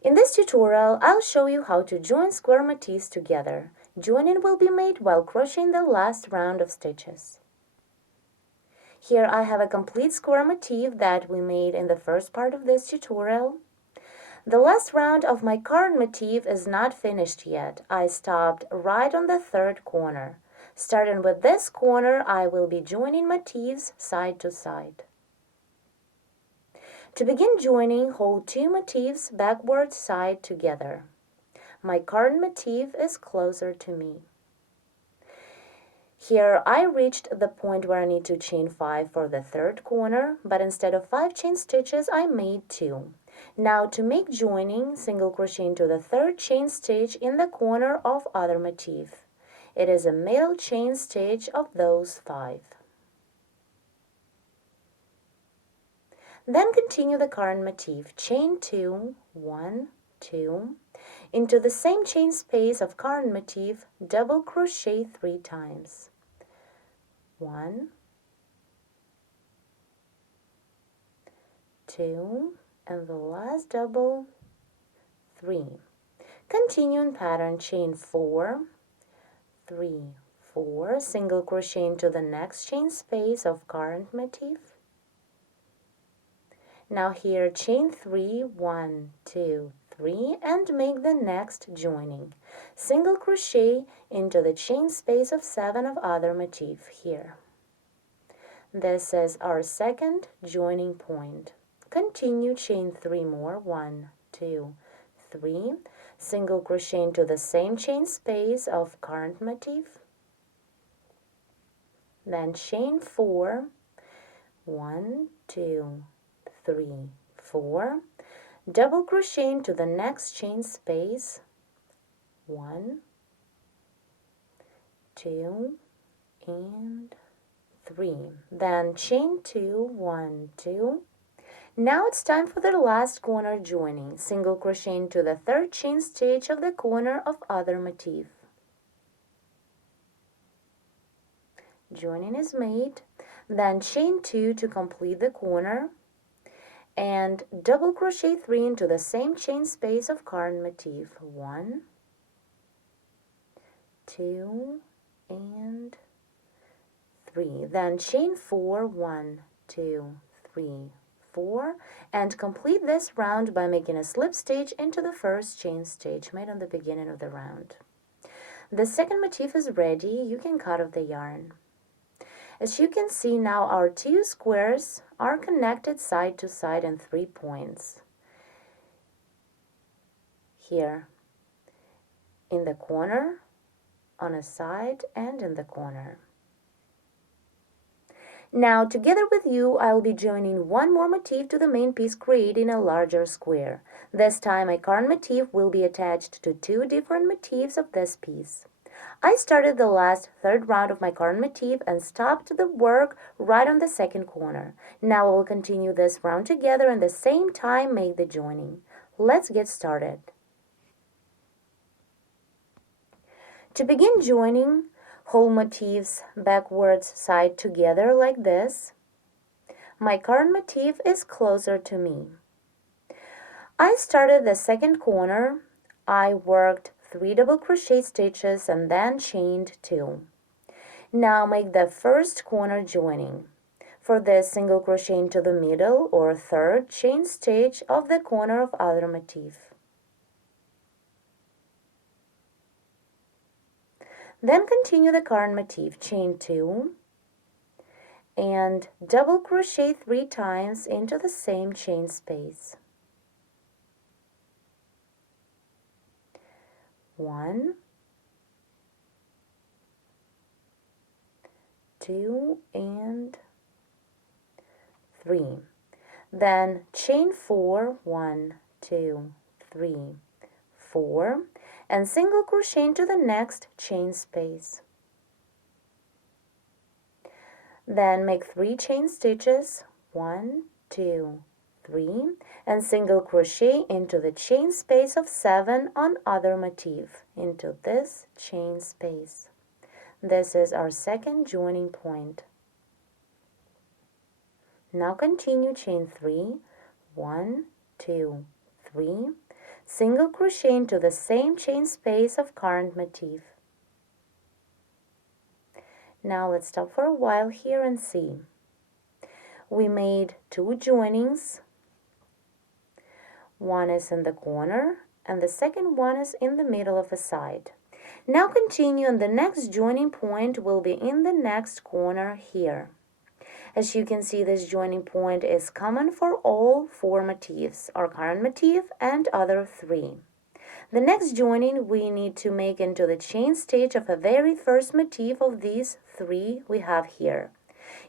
In this tutorial, I'll show you how to join square motifs together. Joining will be made while crocheting the last round of stitches. Here I have a complete square motif that we made in the first part of this tutorial. The last round of my current motif is not finished yet. I stopped right on the third corner. Starting with this corner, I will be joining motifs side to side. To begin joining, hold two motifs backward side together. My current motif is closer to me. Here I reached the point where I need to chain 5 for the third corner, but instead of 5 chain stitches, I made 2. Now to make joining, single crochet into the third chain stitch in the corner of other motif. It is a middle chain stitch of those 5. Then continue the current motif, chain 2, 1, 2, into the same chain space of current motif, double crochet 3 times. 1, 2, and the last double, 3. Continue in pattern, chain 4, 3, 4, single crochet into the next chain space of current motif. Now here chain 3, 1, 2, 3, and make the next joining. Single crochet into the chain space of 7 of other motif here. This is our second joining point. Continue, chain 3 more, 1, 2, 3, single crochet into the same chain space of current motif. Then chain 4, 1, 2, 3, 4, double crochet into the next chain space, 1, 2, and 3. Then chain 2, 1, 2. Now it's time for the last corner joining. Single crochet into the third chain stitch of the corner of other motif. Joining is made. Then chain 2 to complete the corner. And double crochet 3 into the same chain space of current motif. 1, 2, and 3. Then chain 4, 1, 2, 3, 4, and complete this round by making a slip stitch into the first chain stitch made on the beginning of the round. The second motif is ready. You can cut off the yarn. As you can see now, our two squares are connected side to side in 3 points. Here, in the corner, on a side, and in the corner. Now, together with you, I'll be joining one more motif to the main piece, creating a larger square. This time, my current motif will be attached to 2 different motifs of this piece. I started the last third round of my current motif and stopped the work right on the second corner. Now we'll continue this round together and at the same time make the joining. Let's get started. To begin joining, hold motifs backwards side together like this. My current motif is closer to me. I started the second corner. I worked 3 double crochet stitches and then chained 2. Now make the first corner joining. For this, single crochet into the middle or third chain stitch of the corner of other motif. Then continue the current motif, chain 2 and double crochet 3 times into the same chain space. 1, 2, and 3. Then chain 4, 1, 2, 3, 4, and single crochet into the next chain space. Then make 3 chain stitches, 1, 2, 3, and single crochet into the chain space of 7 on other motif, into this chain space. This is our second joining point. Now continue chain 3, 1, 2, 3, single crochet into the same chain space of current motif. Now let's stop for a while here and see. We made 2 joinings. One is in the corner and the second one is in the middle of a side. Now continue, and the next joining point will be in the next corner here. As you can see, this joining point is common for all 4 motifs, our current motif and other 3. The next joining we need to make into the chain stitch of the very first motif of these 3 we have here.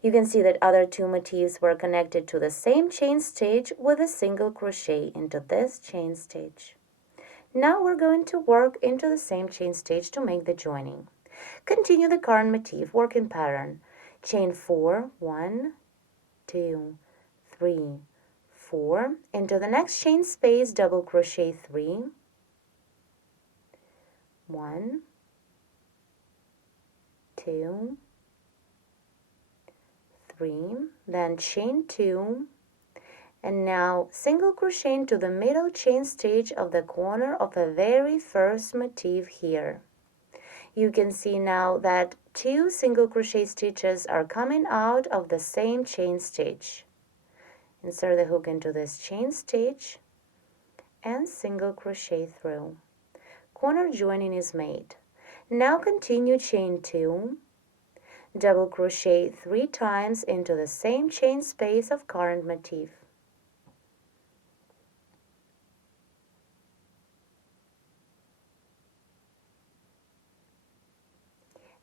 You can see that other 2 motifs were connected to the same chain stitch with a single crochet into this chain stitch. Now we're going to work into the same chain stitch to make the joining. Continue the current motif working pattern. Chain 4, 1, 2, 3, 4. Into the next chain space, double crochet 3, 1, 2, 3, then chain 2, and now single crochet into the middle chain stitch of the corner of the very first motif here. You can see now that 2 single crochet stitches are coming out of the same chain stitch. Insert the hook into this chain stitch and single crochet through. Corner joining is made. Now continue chain 2, double crochet 3 times into the same chain space of current motif.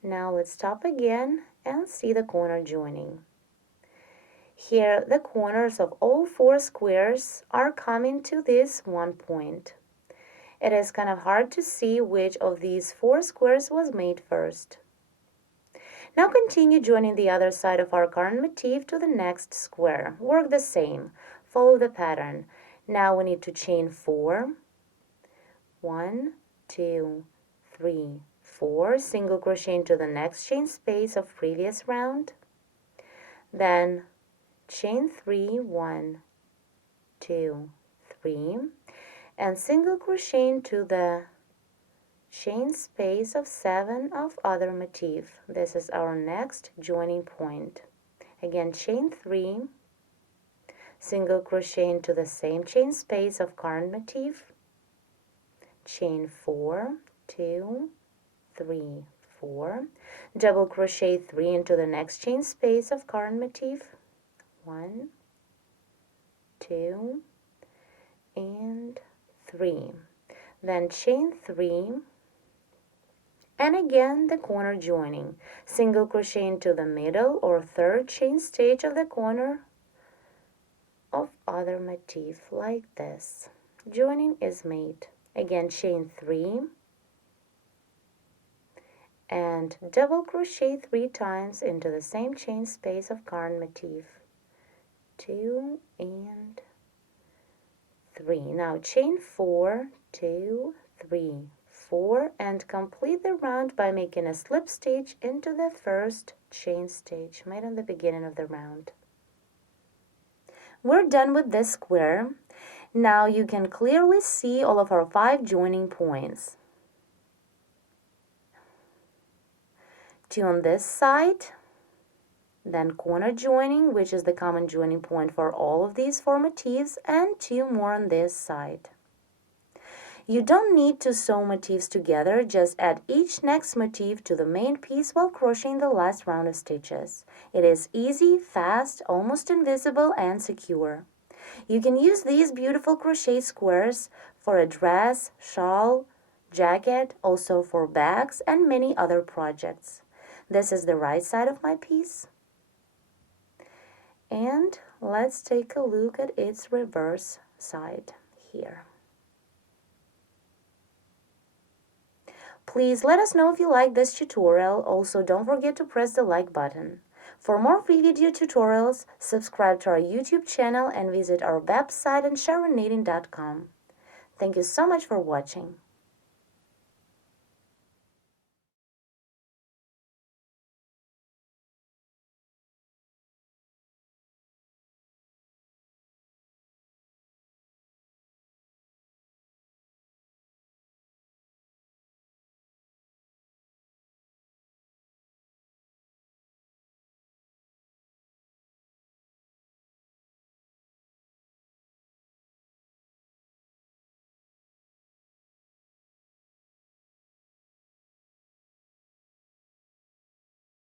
Now let's stop again and see the corner joining. Here the corners of all 4 squares are coming to this one point. It is kind of hard to see which of these 4 squares was made first. Now continue joining the other side of our current motif to the next square. Work the same. Follow the pattern. Now we need to chain 4. 1, 2, 3, 4. Single crochet into the next chain space of previous round. Then chain 3, 1, 2, 3. And single crochet into the chain space of 7 of other motif. This is our next joining point. Again, chain 3, single crochet into the same chain space of current motif, chain 4, 2, 3, 4, double crochet 3 into the next chain space of current motif, 1, 2, and 3. Then chain 3, and again the corner joining. Single crochet into the middle or third chain stitch of the corner of other motif like this. Joining is made. Again, chain 3 and double crochet 3 times into the same chain space of current motif. 2 and 3. Now chain 4, 2, 3, 4, and complete the round by making a slip stitch into the first chain stitch made in the beginning of the round. We're done with this square. Now you can clearly see all of our 5 joining points. 2 on this side, then corner joining, which is the common joining point for all of these 4 motifs, and 2 more on this side. You don't need to sew motifs together, just add each next motif to the main piece while crocheting the last round of stitches. It is easy, fast, almost invisible, and secure. You can use these beautiful crochet squares for a dress, shawl, jacket, also for bags, and many other projects. This is the right side of my piece. And let's take a look at its reverse side here. Please let us know if you like this tutorial. Also, don't forget to press the like button. For more free video tutorials, subscribe to our YouTube channel and visit our website on SharonKnitting.com. Thank you so much for watching.